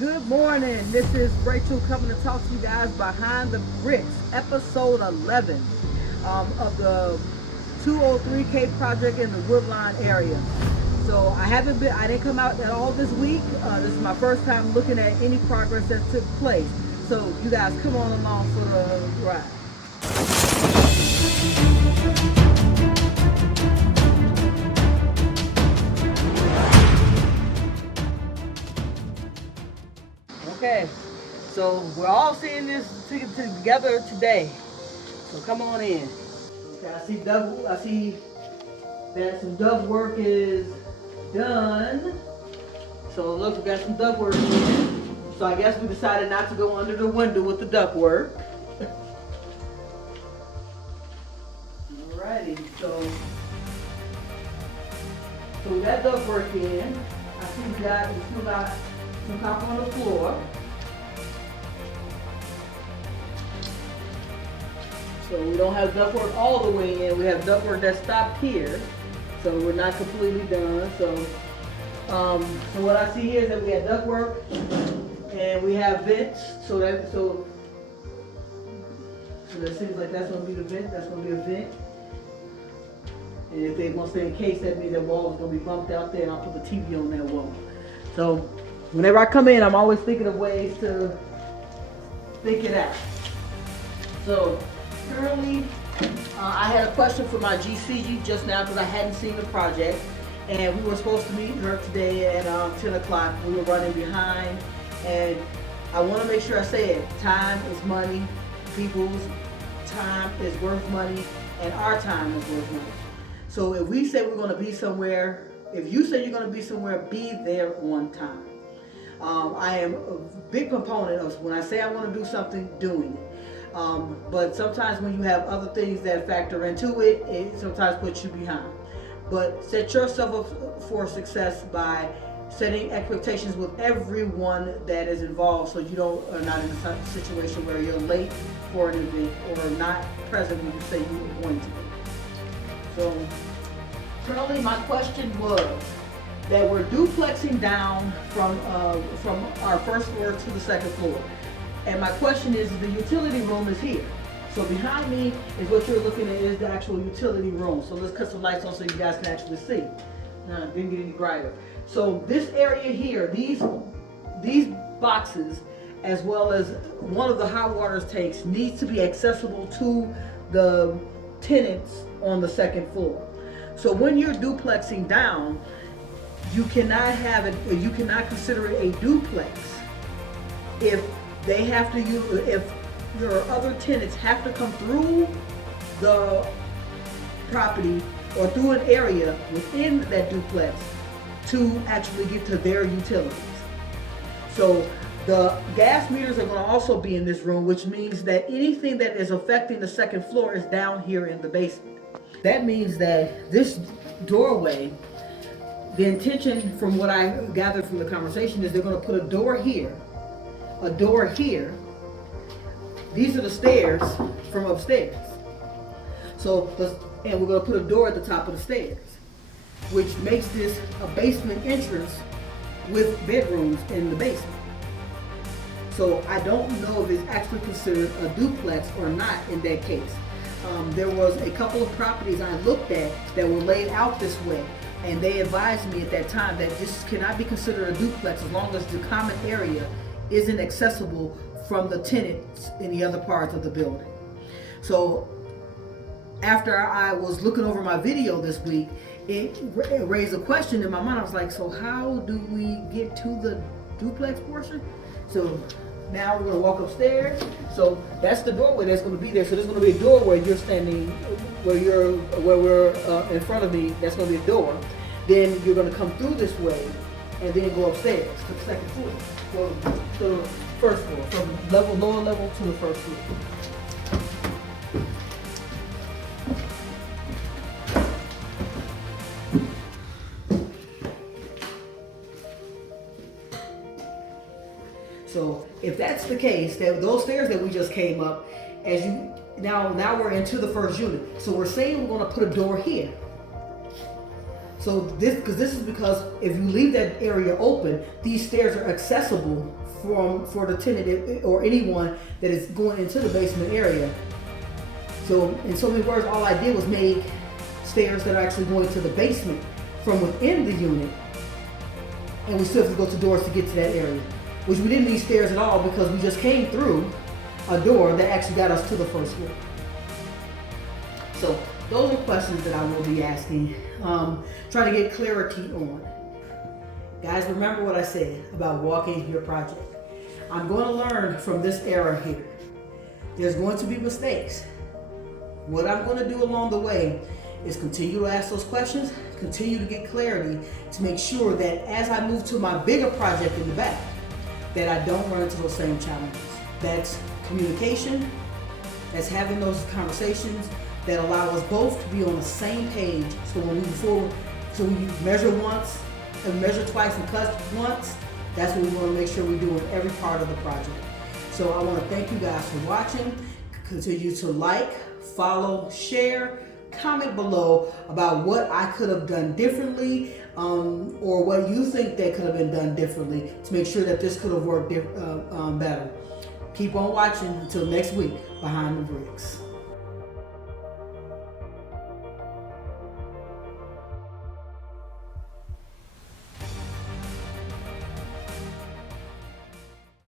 Good morning. This is Rachel coming to talk to you guys behind the bricks, episode 11 of the 203K project in the Woodlawn area. So I didn't come out at all this week. This is my first time looking at any progress that took place. So you guys come on along for the ride. Okay, so we're all seeing this together today. So come on in. Okay, I see that some duct work is done. So look, we got some duct work in. So I guess we decided not to go under the window with the duct work. Alrighty, so we got duct work in. I see we still got some copper on the floor. So we don't have ductwork all the way in. We have ductwork that stopped here. So we're not completely done. So what I see here is that we have ductwork and we have vents. So that seems like that's gonna be the vent. That's gonna be a vent. And if they want to stay in case, that means that wall is gonna be bumped out there, and I'll put the TV on that wall. So whenever I come in, I'm always thinking of ways to think it out. So currently, I had a question for my GC just now because I hadn't seen the project, and we were supposed to meet her today at 10 o'clock. We were running behind, and I want to make sure I say it. Time is money. People's time is worth money, and our time is worth money. So if we say we're going to be somewhere, if you say you're going to be somewhere, be there on time. I am a big proponent of when I say I want to do something, doing it. But sometimes when you have other things that factor into it, it sometimes puts you behind. But set yourself up for success by setting expectations with everyone that is involved, so you are not in a situation where you're late for an event or not present when you say you were going to be. So currently my question was that we're duplexing down from our first floor to the second floor. And my question is, the utility room is here. So behind me is what you're looking at is the actual utility room. So let's cut some lights on so you guys can actually see. Didn't get any brighter. So this area here, these boxes, as well as one of the hot water tanks, needs to be accessible to the tenants on the second floor. So when you're duplexing down, you cannot consider it a duplex if they have to use, if your other tenants have to come through the property or through an area within that duplex to actually get to their utilities. So the gas meters are going to also be in this room, which means that anything that is affecting the second floor is down here in the basement. That means that this doorway, the intention from what I gathered from the conversation is they're going to put a door here, a door here. These are the stairs from upstairs. And we're going to put a door at the top of the stairs, which makes this a basement entrance with bedrooms in the basement. So I don't know if it's actually considered a duplex or not in that case. There was a couple of properties I looked at that were laid out this way, and they advised me at that time that this cannot be considered a duplex as long as the common area isn't accessible from the tenants in the other parts of the building. So after I was looking over my video this week, it raised a question in my mind. I was like, so how do we get to the duplex portion? So now we're gonna walk upstairs. So that's the doorway that's gonna be there. So there's gonna be a door where you're standing, where we're in front of me. That's gonna be a door. Then you're gonna come through this way and then go upstairs to the second floor. Well, to the first floor, from lower level to the first floor. So if that's the case, that those stairs that we just came up, now we're into the first unit. So we're saying we're going to put a door here. So this is because if you leave that area open, these stairs are accessible for the tenant or anyone that is going into the basement area. So in so many words, all I did was make stairs that are actually going to the basement from within the unit, and we still have to go to doors to get to that area, which we didn't need stairs at all because we just came through a door that actually got us to the first floor. So those are questions that I will be asking, trying to get clarity on. Guys, remember what I said about walking your project. I'm going to learn from this era here. There's going to be mistakes. What I'm going to do along the way is continue to ask those questions, continue to get clarity to make sure that as I move to my bigger project in the back, that I don't run into those same challenges. That's communication, that's having those conversations that allow us both to be on the same page. So when we move forward, so we measure once and measure twice and cut once, that's what we want to make sure we do in every part of the project. So I want to thank you guys for watching. Continue to like, follow, share, comment below about what I could have done differently, or what you think that could have been done differently to make sure that this could have worked better. Keep on watching until next week, Behind the Bricks.